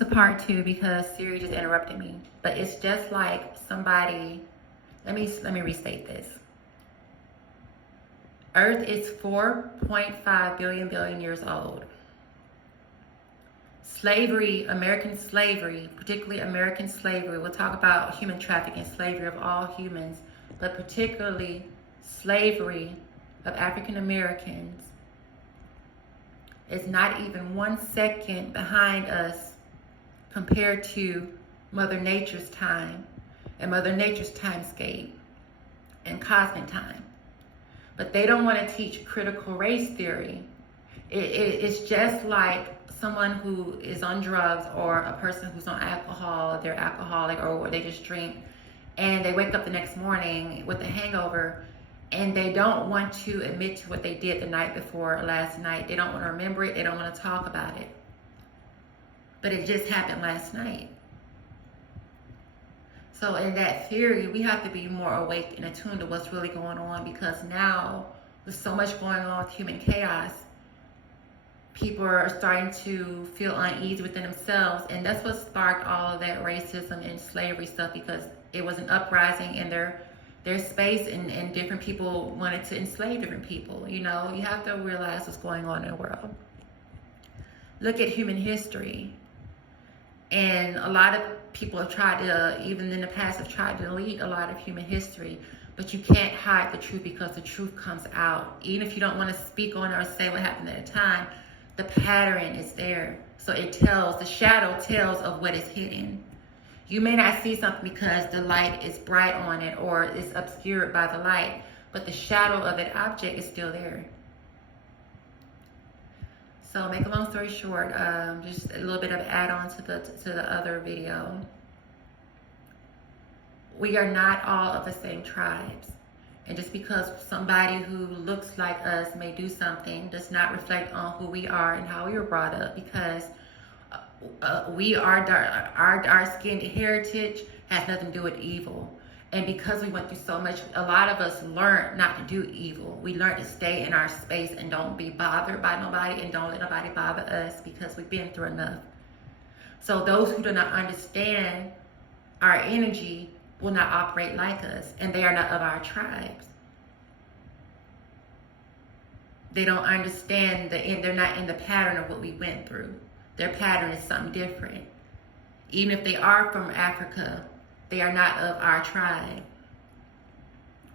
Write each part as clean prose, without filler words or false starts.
It's a part two because Siri just interrupted me. But it's just like somebody, let me restate this. Earth is 4.5 billion years old. Slavery, American slavery, particularly American slavery, we'll talk about human trafficking, slavery of all humans, but particularly slavery of African Americans is not even 1 second behind us compared to Mother Nature's time and Mother Nature's timescape and cosmic time. But they don't want to teach critical race theory. It's just like someone who is on drugs or a person who's on alcohol, they're alcoholic or they just drink, and they wake up the next morning with a hangover and they don't want to admit to what they did the night before or last night. They don't want to remember it. They don't want to talk about it. But it just happened last night. So in that theory, we have to be more awake and attuned to what's really going on, because now with so much going on with human chaos, people are starting to feel uneasy within themselves. And that's what sparked all of that racism and slavery stuff, because it was an uprising in their space, and different people wanted to enslave different people. You know, you have to realize what's going on in the world. Look at human history. And a lot of people have tried to, even in the past, have tried to delete a lot of human history. But you can't hide the truth, because the truth comes out. Even if you don't want to speak on it or say what happened at a time, the pattern is there. So it tells, the shadow tells of what is hidden. You may not see something because the light is bright on it or is obscured by the light, but the shadow of that object is still there. So make a long story short, just a little bit of add-on to the other video. We are not all of the same tribes. And just because somebody who looks like us may do something does not reflect on who we are and how we were brought up, because we are our skinned heritage has nothing to do with evil. And because we went through so much, a lot of us learned not to do evil. We learned to stay in our space and don't be bothered by nobody, and don't let nobody bother us, because we've been through enough. So those who do not understand our energy will not operate like us, and they are not of our tribes. They don't understand they're not in the pattern of what we went through. Their pattern is something different. Even if they are from Africa, they are not of our tribe.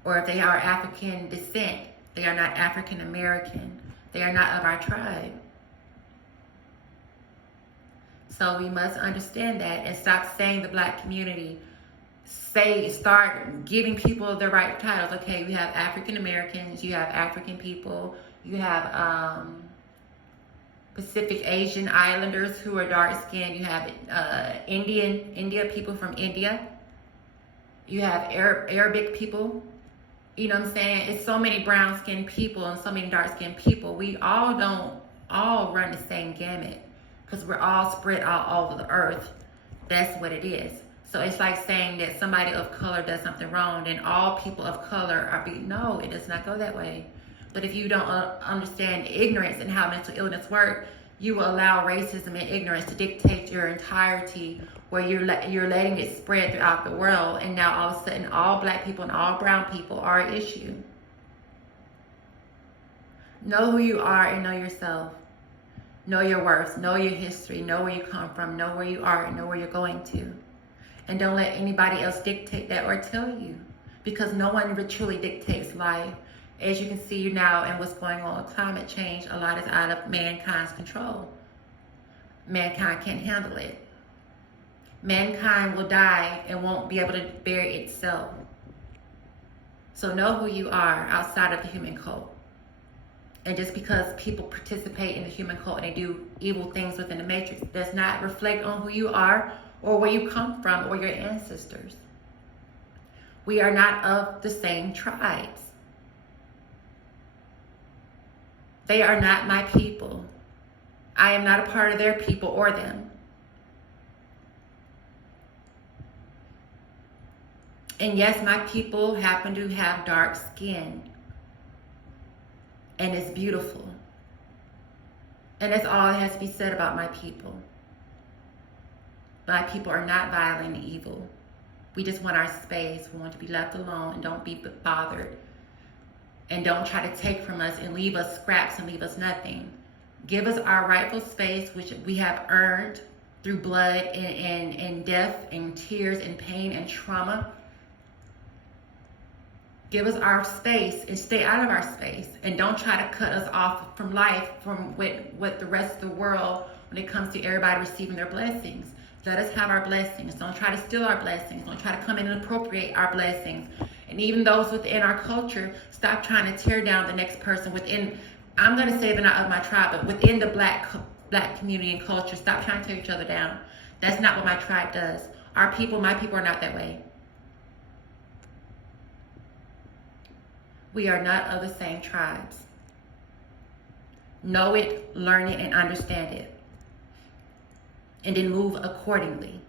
Or if they are African descent, they are not African American. They are not of our tribe. So we must understand that and stop saying the black community. Start giving people the right titles. Okay, we have African Americans, you have African people, you have Pacific Asian Islanders who are dark skinned, you have India people from India, you have Arabic people. You know what I'm saying? It's so many brown skinned people and so many dark skinned people. We all don't all run the same gamut, because we're all spread all over the earth. That's what it is. So it's like saying that somebody of color does something wrong and all people of color are no, it does not go that way. But if you don't understand ignorance and how mental illness works, you will allow racism and ignorance to dictate your entirety, where you're letting it spread throughout the world, and now all of a sudden all black people and all brown people are an issue. Know who you are and know yourself. Know your worth, know your history, know where you come from, know where you are, and know where you're going to. And don't let anybody else dictate that or tell you, because no one truly dictates life. As you can see now and what's going on with climate change, a lot is out of mankind's control. Mankind can't handle it. Mankind will die and won't be able to bury itself. So know who you are outside of the human cult. And just because people participate in the human cult and they do evil things within the matrix does not reflect on who you are or where you come from or your ancestors. We are not of the same tribes. They are not my people. I am not a part of their people or them. And yes, my people happen to have dark skin. And it's beautiful. And that's all that has to be said about my people. Black people are not violent and evil. We just want our space. We want to be left alone and don't be bothered. And don't try to take from us and leave us scraps and leave us nothing. Give us our rightful space, which we have earned through blood and death and tears and pain and trauma. Give us our space and stay out of our space. And don't try to cut us off from life, from what the rest of the world, when it comes to everybody receiving their blessings. Let us have our blessings. Don't try to steal our blessings. Don't try to come in and appropriate our blessings. And even those within our culture, stop trying to tear down the next person within, I'm going to say they're not of my tribe, but within the black community and culture, stop trying to tear each other down. That's not what my tribe does. My people are not that way. We are not of the same tribes. Know it, learn it, and understand it. And then move accordingly.